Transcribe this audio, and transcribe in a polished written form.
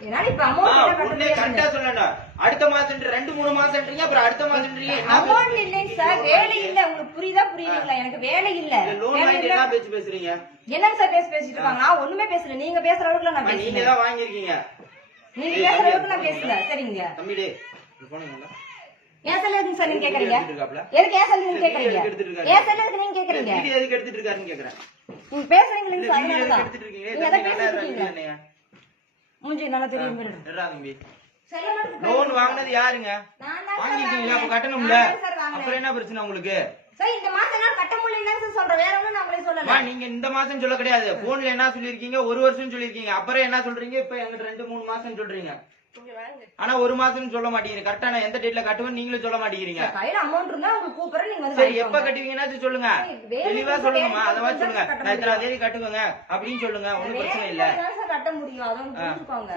கரெக்டா சொல்லணும். அடுத்த மாசம் 2-3 மாசம்ன்றீங்க, அப்புறம் அடுத்த மாசம்ன்றீங்க. அமௌண்ட் இல்லைங்க சார், வேலை இல்ல. உங்களுக்கு புரியுதா புரியுதுங்களா? எனக்கு வேலை இல்ல. லோன் வாங்கி என்ன பேச்சு பேசுறீங்க? என்னங்க சார் பேசிட்டு இருக்காங்க? நான் ஒண்ணுமே பேசல. நீங்க பேசுற அளவுக்கு நான் பேசல. நீங்க தான் வாங்கிருக்கீங்க. நீங்க பேசுற அளவுக்கு நான் பேசல. சரிங்க தம்பி டேய், போனுங்க. ஏன் செல்ல எதுக்கு சார் நீங்க கேக்குறீங்க? எதுக்கு ஏன் செல்ல நீங்க கேக்குறீங்க? ஏன் செல்ல எதுக்கு நீங்க கேக்குறீங்க? வீடியோ எதுக்கு எடுத்துட்டு இருக்காருன்னு கேக்குறேன். நீங்க பேசுறீங்க இல்லைங்க சார், வீடியோ அதனால எடுத்துட்டு இருக்கீங்க. நீங்க எதை பேசிட்டு இருக்கீங்க? மூஞ்சி நல்லா தெரியும். எடுறா தம்பி. செல்ல மட்டும் லோன் வாங்குனது யாருங்க? நான் தான் வாங்கிட்டீங்க, அப்ப கட்டணும்ல. அப்புறம் என்ன பிரச்சனை உங்களுக்கு? சார் இந்த மாசம் நான் கட்ட முடியலன்னு சார் சொல்றேன். வேற ஒண்ணும் நான் உங்களே சொல்லல. நீங்க இந்த மாசம் சொல்ல கிடையாது. போன்ல என்ன சொல்லிருக்கீங்க? 1 வருஷம் சொல்லிருக்கீங்க. அப்புறம் என்ன சொல்றீங்க? இப்ப எங்க 2-3 மாசம் சொல்றீங்க. ஆனா 1 மாசம் சொல்ல மாட்டீங்க. கரெக்டா நான் எந்த டேட்ல கட்டுவேன்னு நீங்களும் சொல்ல மாட்டீங்க. கையில அமௌண்ட் இருந்தா உங்களுக்கு கூப்பிடுறேன், நீங்க வந்து சரி, எப்ப கட்டுவீங்கன்னா சொல்லுங்க. தெளிவா சொல்லுங்கம்மா. அதவா சொல்லுங்க. நான் இத்தனை தேதி கட்டுவேங்க அப்படின்னு சொல்லுங்க. ஒண்ணும் பிரச்சனை இல்ல. கட்ட முடியும். அதை புரிஞ்சுக்கோங்க.